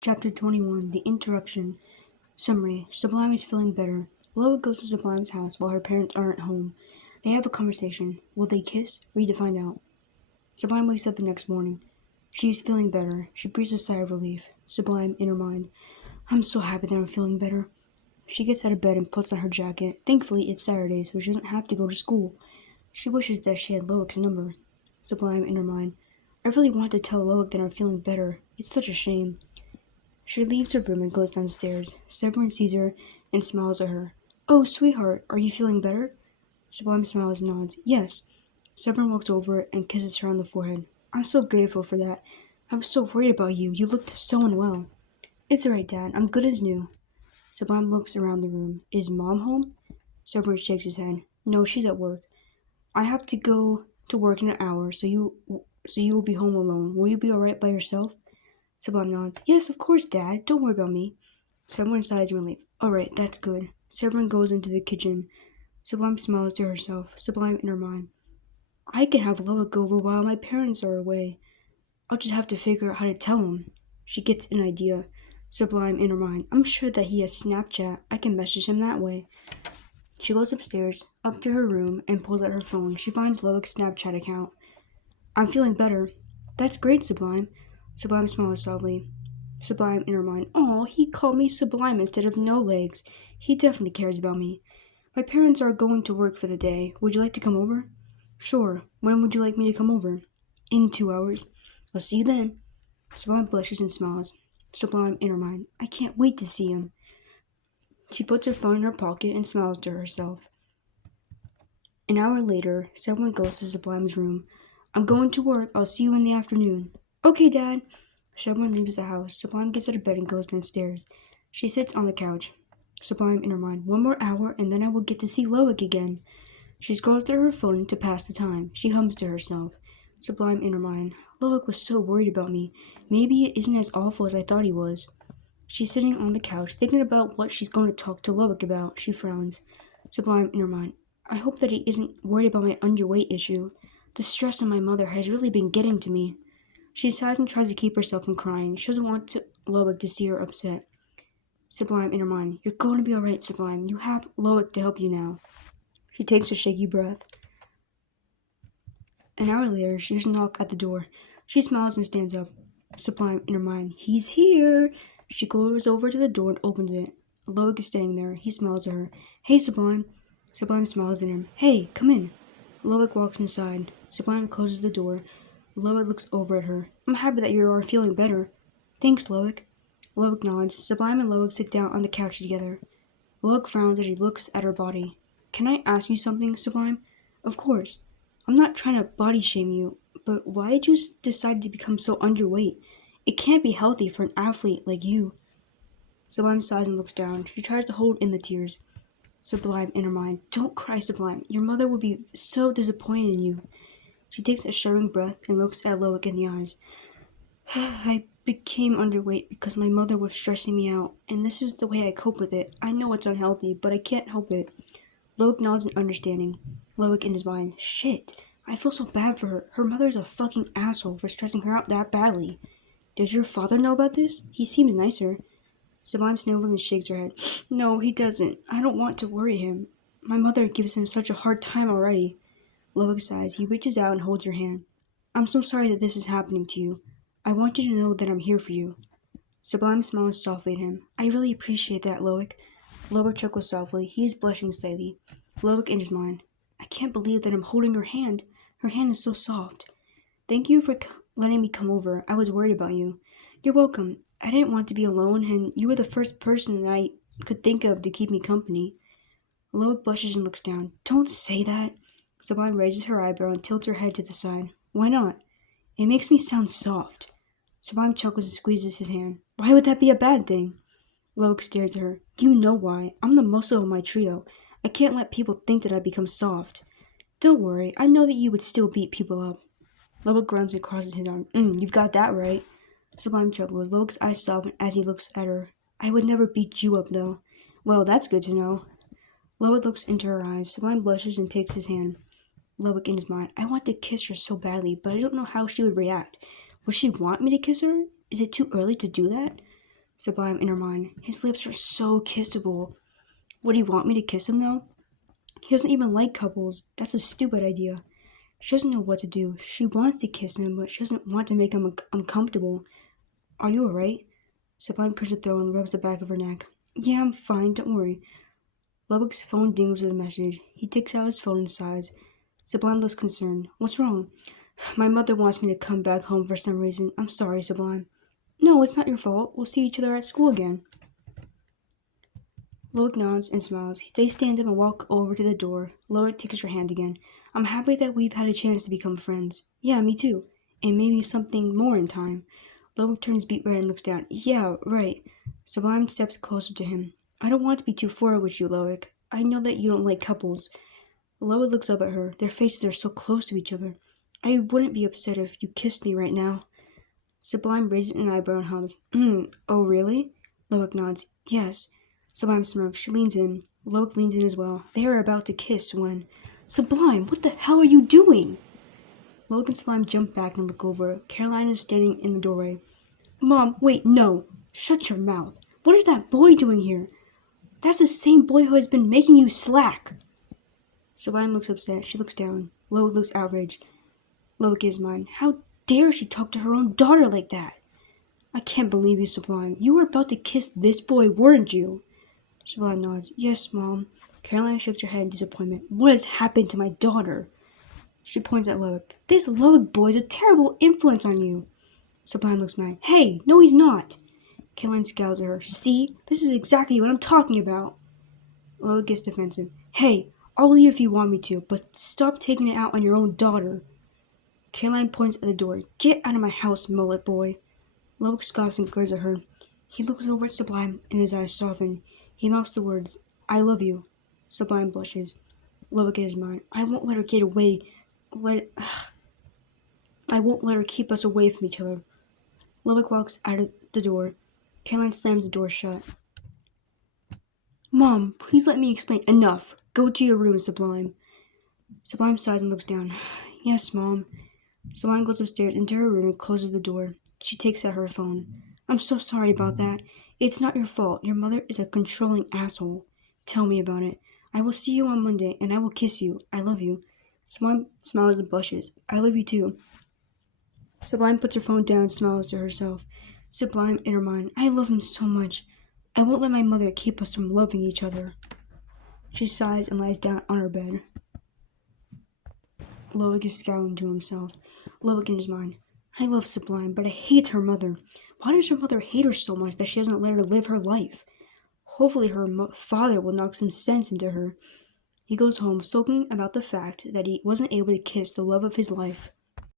Chapter 21 The Interruption. Summary. Sublime is feeling better. Lola goes to Sublime's house while her parents aren't home. They have a conversation. Will they kiss? Read to find out. Sublime wakes up the next morning. She's feeling better. She breathes a sigh of relief. Sublime, in her mind. I'm so happy that I'm feeling better. She gets out of bed and puts on her jacket. Thankfully, it's Saturday, so she doesn't have to go to school. She wishes that she had Loic's number. Sublime, in her mind. I really want to tell Loic that I'm feeling better. It's such a shame. She leaves her room and goes downstairs. Severin sees her and smiles at her. Oh, sweetheart, are you feeling better? Sublime smiles and nods. Yes. Severin walks over and kisses her on the forehead. I'm so grateful for that. I was so worried about you. You looked so unwell. It's alright, Dad. I'm good as new. Sublime looks around the room. Is Mom home? Severin shakes his head. No, she's at work. I have to go to work in an hour, so you will be home alone. Will you be alright by yourself? Sublime nods. Yes, of course, Dad. Don't worry about me. Severin sighs in relief. Alright, that's good. Severin goes into the kitchen. Sublime smiles to herself. Sublime in her mind. I can have Loic over while my parents are away. I'll just have to figure out how to tell him. She gets an idea. Sublime in her mind. I'm sure that he has Snapchat. I can message him that way. She goes upstairs, up to her room, and pulls out her phone. She finds Loic's Snapchat account. I'm feeling better. That's great, Sublime. Sublime smiles softly. Sublime in her mind. Oh, he called me Sublime instead of No Legs. He definitely cares about me. My parents are going to work for the day. Would you like to come over? Sure. When would you like me to come over? In 2 hours. I'll see you then. Sublime blushes and smiles. Sublime in her mind. I can't wait to see him. She puts her phone in her pocket and smiles to herself. An hour later, someone goes to Sublime's room. I'm going to work. I'll see you in the afternoon. Okay, Dad. Someone leaves the house. Sublime gets out of bed and goes downstairs. She sits on the couch. Sublime in her mind. 1 more hour and then I will get to see Loic again. She scrolls through her phone to pass the time. She hums to herself. Sublime in her mind. Loic was so worried about me. Maybe it isn't as awful as I thought he was. She's sitting on the couch, thinking about what she's going to talk to Loic about. She frowns. Sublime in her mind. I hope that he isn't worried about my underweight issue. The stress of my mother has really been getting to me. She sighs and tries to keep herself from crying. She doesn't want Loic to see her upset. Sublime in her mind. You're going to be alright, Sublime. You have Loic to help you now. She takes a shaky breath. An hour later, she hears a knock at the door. She smiles and stands up. Sublime in her mind. He's here. She goes over to the door and opens it. Loic is standing there. He smiles at her. Hey, Sublime. Sublime smiles at him. Hey, come in. Loic walks inside. Sublime closes the door. Loic looks over at her. I'm happy that you are feeling better. Thanks, Loic. Loic nods. Sublime and Loic sit down on the couch together. Loic frowns as he looks at her body. Can I ask you something, Sublime? Of course. I'm not trying to body shame you, but why did you decide to become so underweight? It can't be healthy for an athlete like you. Sublime sighs and looks down. She tries to hold in the tears. Sublime in her mind. Don't cry, Sublime. Your mother would be so disappointed in you. She takes a shuddering breath and looks at Loic in the eyes. I became underweight because my mother was stressing me out, and this is the way I cope with it. I know it's unhealthy, but I can't help it. Loic nods in understanding. Loic in his mind. Shit. I feel so bad for her. Her mother is a fucking asshole for stressing her out that badly. Does your father know about this? He seems nicer. Sublime snivels and shakes her head. No, he doesn't. I don't want to worry him. My mother gives him such a hard time already. Loic sighs. He reaches out and holds her hand. I'm so sorry that this is happening to you. I want you to know that I'm here for you. Sublime smiles softly at him. I really appreciate that, Loic. Loic chuckles softly. He is blushing slightly. Loic in his mind. I can't believe that I'm holding her hand. Her hand is so soft. Thank you for letting me come over. I was worried about you. You're welcome. I didn't want to be alone, and you were the first person I could think of to keep me company. Loic blushes and looks down. Don't say that. Sublime raises her eyebrow and tilts her head to the side. Why not? It makes me sound soft. Sublime chuckles and squeezes his hand. Why would that be a bad thing? Loic stares at her. You know why. I'm the muscle of my trio. I can't let people think that I become soft. Don't worry. I know that you would still beat people up. Loic grunts and crosses his arm. You've got that right. Sublime chuckles. Loic's eyes soften as he looks at her. I would never beat you up, though. Well, that's good to know. Loic looks into her eyes. Sublime blushes and takes his hand. Loic in his mind. I want to kiss her so badly, but I don't know how she would react. Would she want me to kiss her? Is it too early to do that? Sublime in her mind. His lips are so kissable. Would he want me to kiss him, though? He doesn't even like couples. That's a stupid idea. She doesn't know what to do. She wants to kiss him, but she doesn't want to make him uncomfortable. Are you alright? Sublime clears her throat and rubs the back of her neck. Yeah, I'm fine, don't worry. Lubbock's phone dings with a message. He takes out his phone and sighs. Sublime looks concerned. What's wrong? My mother wants me to come back home for some reason. I'm sorry, Sublime. No, it's not your fault. We'll see each other at school again. Lubbock nods and smiles. They stand up and walk over to the door. Lubbock takes her hand again. I'm happy that we've had a chance to become friends. Yeah, me too. And maybe something more in time. Lubbock turns beet red and looks down. Yeah, right. Sublime steps closer to him. I don't want to be too forward with you, Lubbock. I know that you don't like couples. Lubbock looks up at her. Their faces are so close to each other. I wouldn't be upset if you kissed me right now. Sublime raises an eyebrow and hums. Oh really? Lubbock nods. Yes. Sublime smirks. She leans in. Lubbock leans in as well. They are about to kiss when... Sublime, what the hell are you doing? Lubbock and Sublime jump back and look over. Caroline is standing in the doorway. Mom, wait, no. Shut your mouth. What is that boy doing here? That's the same boy who has been making you slack. Sublime looks upset. She looks down. Lubbock looks outraged. Lubbock gives mine. How dare she talk to her own daughter like that? I can't believe you, Sublime. You were about to kiss this boy, weren't you? Sublime nods. Yes, Mom. Caroline shakes her head in disappointment. What has happened to my daughter? She points at Lubbock. This Lubbock boy is a terrible influence on you. Sublime looks mad. Hey, no he's not. Caroline scowls at her. See? This is exactly what I'm talking about. Lubbock gets defensive. Hey, I'll leave if you want me to, but stop taking it out on your own daughter. Caroline points at the door. Get out of my house, mullet boy. Lubbock scoffs and glares at her. He looks over at Sublime and his eyes soften. He mouths the words, I love you. Sublime blushes. Lubbock in his mind. I won't let her get away. I won't let her keep us away from each other. Lubbock walks out of the door. Caroline slams the door shut. Mom, please let me explain. Enough. Go to your room, Sublime. Sublime sighs and looks down. Yes, Mom. Sublime goes upstairs into her room and closes the door. She takes out her phone. I'm so sorry about that. It's not your fault. Your mother is a controlling asshole. Tell me about it. I will see you on Monday, and I will kiss you. I love you. Sublime smiles and blushes. I love you too. Sublime puts her phone down and smiles to herself. Sublime in her mind. I love him so much. I won't let my mother keep us from loving each other. She sighs and lies down on her bed. Lubbock is scowling to himself. Lubbock in his mind. I love Sublime, but I hate her mother. Why does her mother hate her so much that she doesn't let her live her life? Hopefully her father will knock some sense into her. He goes home sulking about the fact that he wasn't able to kiss the love of his life.